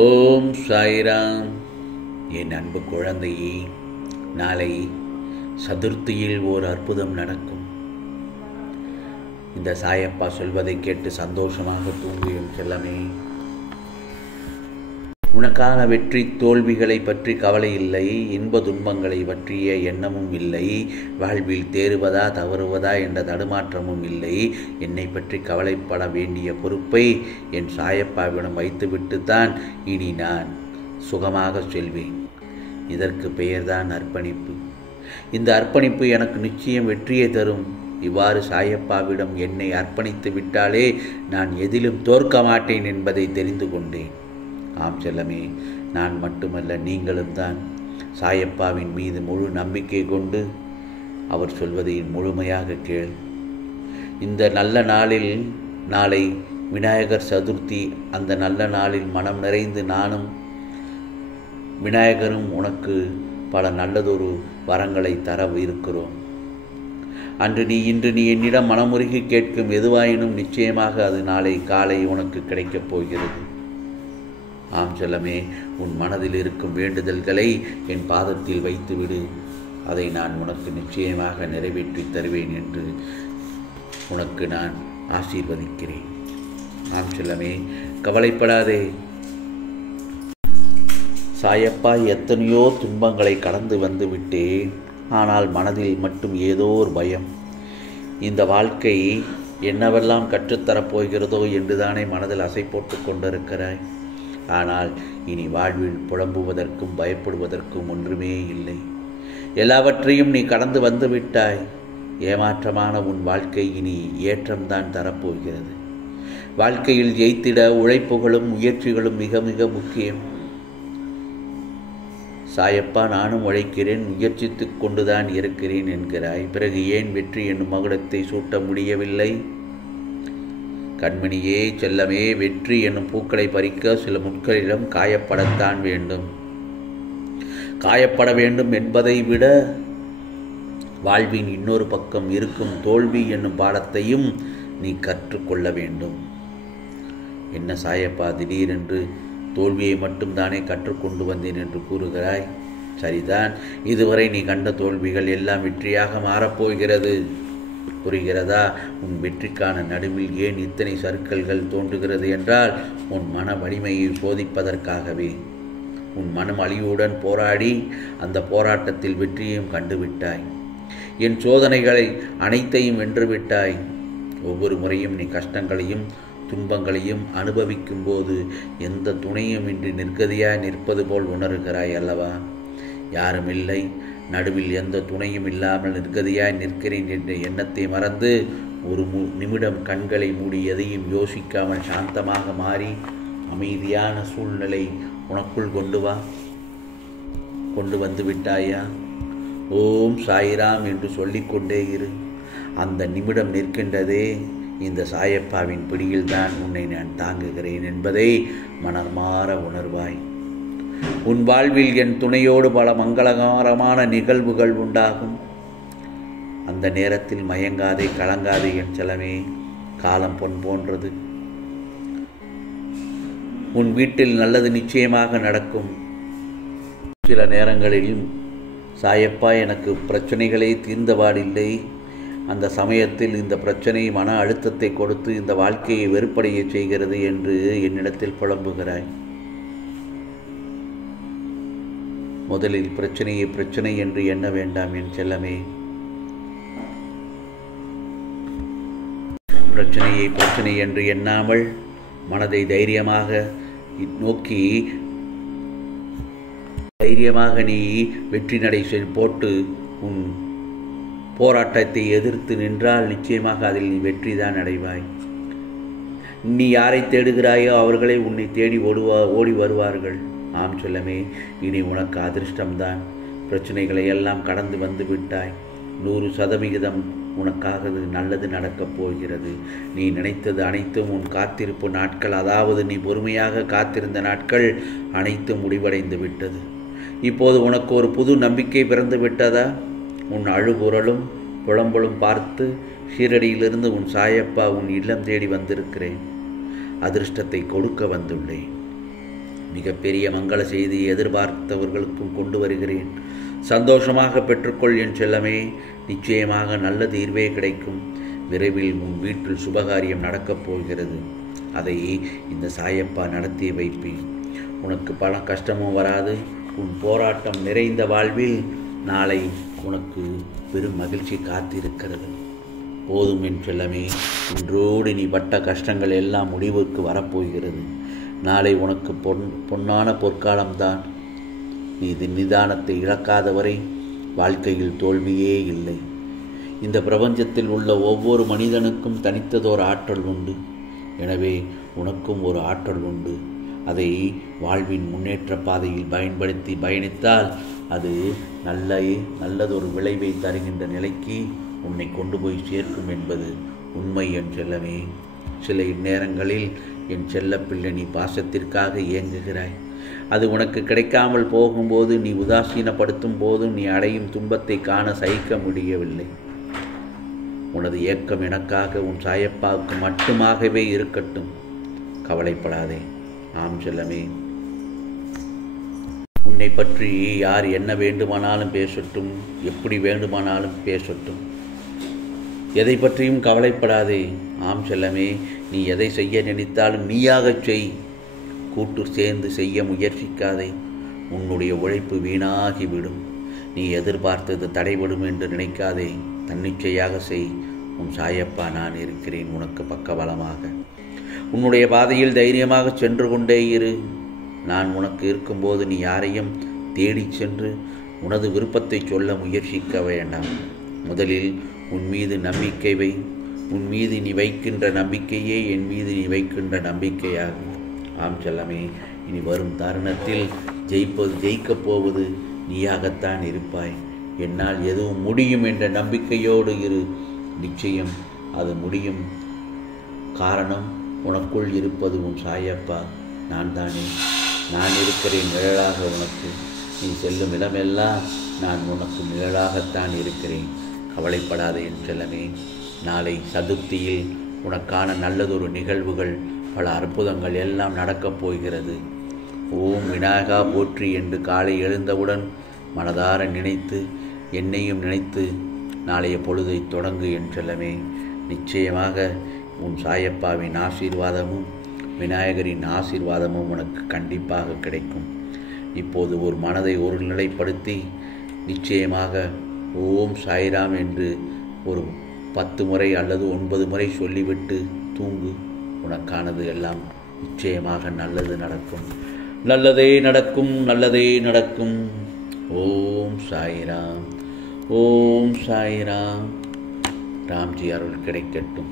ஓம் சாய்ராம். என் அன்பு குழந்தையே, நாளை சதுர்த்தியில் ஓர் அற்புதம் நடக்கும். இந்த சாயப்பா சொல்வதை கேட்டு சந்தோஷமாக தூங்கியும் செல்லமே. உனக்கான வெற்றி தோல்விகளை பற்றி கவலை இல்லை, இன்ப துன்பங்களை பற்றிய எண்ணமும் இல்லை, வாழ்வில் தேறுவதா தவறுவதா என்ற தடுமாற்றமும் இல்லை. என்னை பற்றி கவலைப்பட வேண்டிய பொறுப்பை என் சாயப்பாவிடம் வைத்துவிட்டுத்தான் இனி நான் சுகமாக செல்வேன். இதற்கு பெயர்தான் அர்ப்பணிப்பு. இந்த அர்ப்பணிப்பு எனக்கு நிச்சயம் வெற்றியை தரும். இவ்வாறு சாயப்பாவிடம் என்னை அர்ப்பணித்து விட்டாலே நான் எதிலும் தோற்க மாட்டேன் என்பதை தெரிந்து கொண்டேன். ஆம் செல்லமே, நான் மட்டுமல்ல, நீங்களும் தான் சாயப்பாவின் மீது முழு நம்பிக்கை கொண்டு அவர் சொல்வதை முழுமையாக கேள். இந்த நல்ல நாளில், நாளை விநாயகர் சதுர்த்தி, அந்த நல்ல நாளில் மனம் நிறைந்து நானும் விநாயகரும் உனக்கு பல நல்லதொரு வரங்களை தர இருக்கிறோம். இன்று நீ என்னிடம் மனமுருகி கேட்கும் எதுவாயினும் நிச்சயமாக அது நாளை காலை உனக்கு கிடைக்கப் போகிறது. ஆம் செல்லமே, உன் மனதில் இருக்கும் வேண்டுதல்களை என் பாதத்தில் வைத்துவிடு. அதை நான் உனக்கு நிச்சயமாக நிறைவேற்றி தருவேன் என்று உனக்கு நான் ஆசீர்வதிக்கிறேன். ஆம் செல்லமே, கவலைப்படாதே. சாயப்பா எத்தனையோ துன்பங்களை கடந்து வந்து விட்டேன். ஆனால் மனதில் மட்டும் ஏதோ ஒரு பயம். இந்த வாழ்க்கை என்னவெல்லாம் கற்றுத்தரப்போகிறதோ என்றுதானே மனதில் அசை போட்டு கொண்டிருக்கிறாய். ஆனால் இனி வாழ்வில் புலம்புவதற்கும் பயப்படுவதற்கும் ஒன்றுமே இல்லை. எல்லாவற்றையும் நீ கடந்து வந்து விட்டாய். ஏமாற்றமான உன் வாழ்க்கை இனி ஏற்றம்தான் தரப்போகிறது. வாழ்க்கையில் ஜெயித்திட உழைப்புகளும் முயற்சிகளும் மிக மிக முக்கியம். சாயப்பா, நானும் உழைக்கிறேன், முயற்சித்து கொண்டுதான் இருக்கிறேன் என்கிறாய். பிறகு ஏன் வெற்றி என்னும் மகுடத்தை சூட்ட முடியவில்லை? கண்மணியே, செல்லமே, வெற்றி என்னும் பூக்களை பறிக்க சில முட்களிடம் காயப்படத்தான் வேண்டும். காயப்பட வேண்டும் என்பதை விட வாழ்வின் இன்னொரு பக்கம் இருக்கும் தோல்வி என்னும் பாடத்தையும் நீ கற்றுக்கொள்ள வேண்டும். என்ன சாயப்பா, திடீரென்று தோல்வியை மட்டும்தானே கற்றுக்கொண்டு வந்தேன் என்று கூறுகிறாய்? சரிதான், இதுவரை நீ கண்ட தோல்விகள் எல்லாம் வெற்றியாக மாறப்போகிறது. புரிகிறதா? உன் வெற்றிக்கான நடுவில் ஏன் இத்தனை சறுக்கல்கள் தோன்றுகிறது என்றால், உன் மன வலிமையை சோதிப்பதற்காகவே. உன் மனம் அழிவுடன் போராடி அந்த போராட்டத்தில் வெற்றியையும் கண்டுவிட்டாய். என் சோதனைகளை அனைத்தையும் வென்றுவிட்டாய். ஒவ்வொரு முறையும் நீ கஷ்டங்களையும் துன்பங்களையும் அனுபவிக்கும் போது எந்த துணையும் இன்றி நிற்கதியாய் நிற்பது போல் உணர்கிறாய் அல்லவா? யாரும் இல்லை, நடுவில் எந்த துணையும் இல்லாமல் நிற்கதியாய் நிற்கிறேன் என்ற எண்ணத்தை மறந்து ஒரு நிமிடம் கண்களை மூடி எதையும் யோசிக்காமல் சாந்தமாக மாறி அமைதியான சூழ்நிலை உனக்குள் கொண்டு வந்து விட்டாயா? ஓம் சாய்ராம் என்று சொல்லிக்கொண்டே இரு. அந்த நிமிடம் நிற்கின்றதே, இந்த சாயப்பாவின் பிடியில்தான் உன்னை நான் தாங்குகிறேன் என்பதை மனமாற உணர்வாய். உன் வாழ்வில் என் துணையோடு பல மங்களகரமான நிகழ்வுகள் உண்டாகும். அந்த நேரத்தில் மயங்காதே, கலங்காதே என் செல்லமே. காலம் பொன் போன்றது. உன் வீட்டில் நல்லது நிச்சயமாக நடக்கும். சில நேரங்களில் சாயப்பா, எனக்கு பிரச்சனைகளே தீர்ந்தபாடில்லை. அந்த சமயத்தில் இந்த பிரச்சனை மன அழுத்தத்தை கொடுத்து இந்த வாழ்க்கையை வெறுப்படைய செய்கிறது என்று என்னிடத்தில் புலம்புகிறாய். முதலில் பிரச்சனையை பிரச்சனை என்று எண்ண வேண்டாம் என் செல்லமே. பிரச்சனையை பிரச்சனை என்று எண்ணாமல் மனதை தைரியமாக நோக்கி நீ வெற்றி நடை போட்டு உன் போராட்டத்தை எதிர்த்து நின்றால் நிச்சயமாக அதில் நீ வெற்றிதான் அடைவாய். நீ யாரை தேடுகிறாயோ அவர்களே உன்னை தேடி ஓடி வருவார்கள். ஆம் செல்லமே, இனி உனக்கு அதிர்ஷ்டம்தான். பிரச்சனைகளை எல்லாம் கடந்து வந்து விட்டாய். 100% உனக்காக நல்லது நடக்கப் போகிறது. நீ நினைத்தது அனைத்தும் உன் காத்திருப்பு நாட்கள், அதாவது நீ பொறுமையாக காத்திருந்த நாட்கள் அனைத்தும் முடிவடைந்து விட்டது. இப்போது உனக்கு ஒரு புது நம்பிக்கை பிறந்து விட்டதா? உன் அழுகுரலும் புலம்பலும் பார்த்து ஷீரடியிலிருந்து உன் சாயப்பா உன் இல்லம் தேடி வந்திருக்கிறேன். அதிர்ஷ்டத்தை கொடுக்க வந்துள்ளேன். மிகப்பெரிய மங்கள செய்தியை எதிர்பார்த்தவர்களுக்கும் கொண்டு வருகிறேன். சந்தோஷமாக பெற்றுக்கொள் என் செல்லமே. நிச்சயமாக நல்ல தீர்வே கிடைக்கும். விரைவில் உன் வீட்டில் சுபகாரியம் நடக்கப் போகிறது. அதை இந்த சாயப்பா நடத்தி வைப்பேன். உனக்கு பல கஷ்டமும் வராது. உன் போராட்டம் நிறைந்த வாழ்வில் நாளை உனக்கு பெரும் மகிழ்ச்சி காத்திருக்கிறது. போதும் என் செல்லமே, இன்றோடு நீ பட்ட கஷ்டங்கள் எல்லாம் முடிவுக்கு வரப்போகிறது. நாளை உனக்கு பொன்னான பொற்காலம்தான். நீ நிதானத்தை இழக்காதவரை வாழ்க்கையில் தோல்வியே இல்லை. இந்த பிரபஞ்சத்தில் உள்ள ஒவ்வொரு மனிதனுக்கும் தனித்ததோர் ஆற்றல் உண்டு. எனவே உனக்கும் ஒரு ஆற்றல் உண்டு. அதை வாழ்வின் முன்னேற்ற பாதையில் பயன்படுத்தி பயணித்தால் அது நல்லதொரு விளைவை தருகின்ற நிலைக்கு உன்னை கொண்டு போய் சேர்க்கும் என்பது உண்மை என் செல்லமே. சில நேரங்களில் என் செல்லப்பிள்ளை நீ பாசத்திற்காக ஏங்குகிறாய். அது உனக்கு கிடைக்காமல் போகும்போது, நீ உதாசீனப்படுத்தும் போதும் நீ அடையும் துன்பத்தை காண சகிக்க முடியவில்லை. உனது ஏக்கம் எனக்காக, உன் சாயப்பாவுக்கு மட்டுமாகவே இருக்கட்டும். கவலைப்படாதே. ஆம் செல்லமே, உன்னை பற்றி யார் என்ன வேண்டுமானாலும் பேசட்டும், எப்படி வேண்டுமானாலும் பேசட்டும். எதை பற்றியும் கவலைப்படாதே. ஆம் செல்லமே, நீ எதை செய்ய நினைத்தாலும் நீயாகச் செய். கூட்டு சேர்ந்து செய்ய முயற்சிக்காதே. உன்னுடைய உழைப்பு வீணாகிவிடும். நீ எதிர்பார்த்தது தடைபடும் என்று நினைக்காதே. தன்னிச்சையாக செய். உன் சாயப்பா நான் இருக்கிறேன் உனக்கு பக்கபலமாக. உன்னுடைய பாதையில் தைரியமாக சென்று கொண்டே இரு. நான் உனக்கு இருக்கும்போது நீ யாரையும் தேடிச் சென்று உனது விருப்பத்தை சொல்ல முயற்சிக்க வேண்டாம். முதலில் உன் மீது நம்பிக்கை வை. உன் மீது நீ வைக்கின்ற நம்பிக்கையே என் மீது நீ வைக்கின்ற நம்பிக்கையாகும். ஆம் செல்லமே, இனி வரும் தருணத்தில் ஜெயிக்கப் போவது நீயாகத்தான் இருப்பாய். என்னால் எதுவும் முடியும் என்ற நம்பிக்கையோடு இரு. நிச்சயம் அது முடியும். காரணம், உனக்குள் இருப்பது உன் சாயப்பா நான் தானே. நான் இருக்கிறேன் நிழலாக உனக்கு. நீ செல்லும் இடமெல்லாம் நான் உனக்கு நிழலாகத்தான் இருக்கிறேன். கவலைப்படாதே என் செல்லமே. நாளை சதுர்த்தியில் உனக்கான நல்லதொரு நிகழ்வுகள், பல அற்புதங்கள் எல்லாம் நடக்கப் போகிறது. ஓம் விநாயகா போற்றி என்று காலை எழுந்தவுடன் மனதார நினைத்து, என்னையும் நினைத்து நாளைய பொழுதை தொடங்கு என் செல்லமே. நிச்சயமாக உன் சாயப்பாவின் ஆசீர்வாதமும் விநாயகரின் ஆசீர்வாதமும் உனக்கு கண்டிப்பாக கிடைக்கும். இப்போது ஒரு மனதை ஒருநிலைப்படுத்தி நிச்சயமாக ஓம் சாய்ராம் என்று ஒரு 10 முறை அல்லது 9 முறை சொல்லிவிட்டு தூங்கு. உனக்கானது எல்லாம் நிச்சயமாக நல்லது நடக்கும். நல்லதே நடக்கும். நல்லதே நடக்கும். ஓம் சாய்ராம். ஓம் சாய்ராம். ராம்ஜி அருள் கிடைக்கட்டும்.